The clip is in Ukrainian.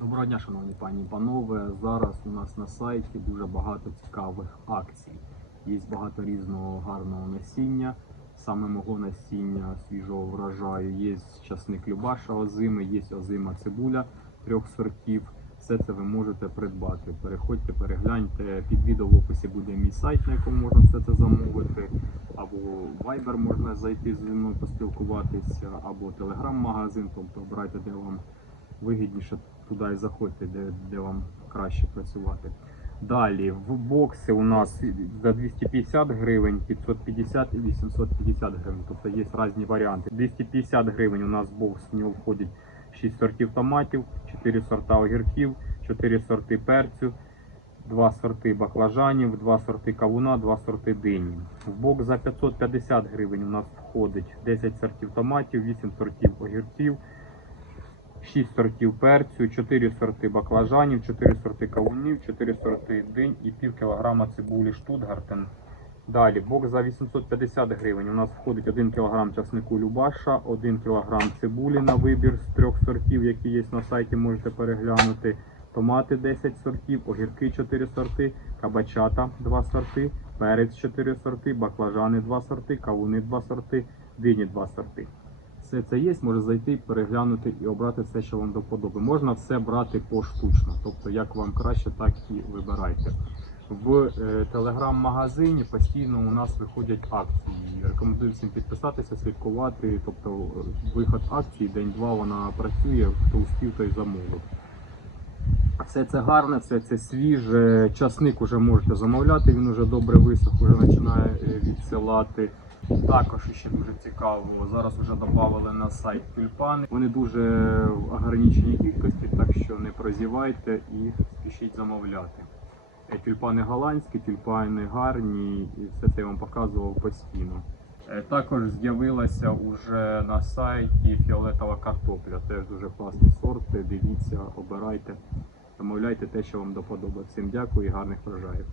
Доброго дня, шановні пані і панове. Зараз у нас на сайті дуже багато цікавих акцій. Є багато різного гарного насіння, саме мого насіння свіжого врожаю. Є часник Любаша озими, є озима цибуля трьох сортів. Все це ви можете придбати. Переходьте, перегляньте. Під відео в описі буде мій сайт, на якому можна все це замовити. Або Viber можна зайти зі мною поспілкуватися, або телеграм-магазин, тобто обирайте, де вам вигідніше туди і заходьте, де, де вам краще працювати. Далі в боксі у нас за 250 гривень, 550 і 850 гривень. Тобто є різні варіанти. 250 гривень у нас бокс в нього входить 6 сортів томатів, 4 сорта огірків, 4 сорти перцю, 2 сорти баклажанів, 2 сорти кавуна, 2 сорти дині. В бокс за 550 гривень у нас входить 10 сортів томатів, 8 сортів огірків, 6 сортів перцю, 4 сорти баклажанів, 4 сорти кавунів, 4 сорти динь і пів кілограма цибулі штутгартен. Далі, бок за 850 гривень. У нас входить 1 кг часнику Любаша, 1 кг цибулі на вибір з трьох сортів, які є на сайті, можете переглянути. Томати 10 сортів, огірки 4 сорти, кабачата 2 сорти, перець 4 сорти, баклажани 2 сорти, кавуни 2 сорти, дині 2 сорти. Все це є, може зайти, переглянути і обрати все, що вам до вподоби. Можна все брати поштучно, тобто як вам краще, так і вибирайте. В е, телеграм-магазині постійно у нас виходять акції. Рекомендую всім підписатися, слідкувати. Тобто е, виход акції, день-два вона працює, хто успів, той замовив. Все це гарне, все це свіже. Часник вже можете замовляти, він вже добре висох, вже починає е, відсилати. Також ще дуже цікаво. Зараз вже додали на сайт тюльпани. Вони дуже в ограниченій кількості, так що не прозівайте і спішіть замовляти. Е, Тюльпани голландські, тюльпани гарні, і все це я вам показував постійно. Е, Також з'явилася уже на сайті фіолетова картопля. Теж дуже класний сорт. Дивіться, обирайте, замовляйте те, що вам доподобає. Всім дякую і гарних врожаїв.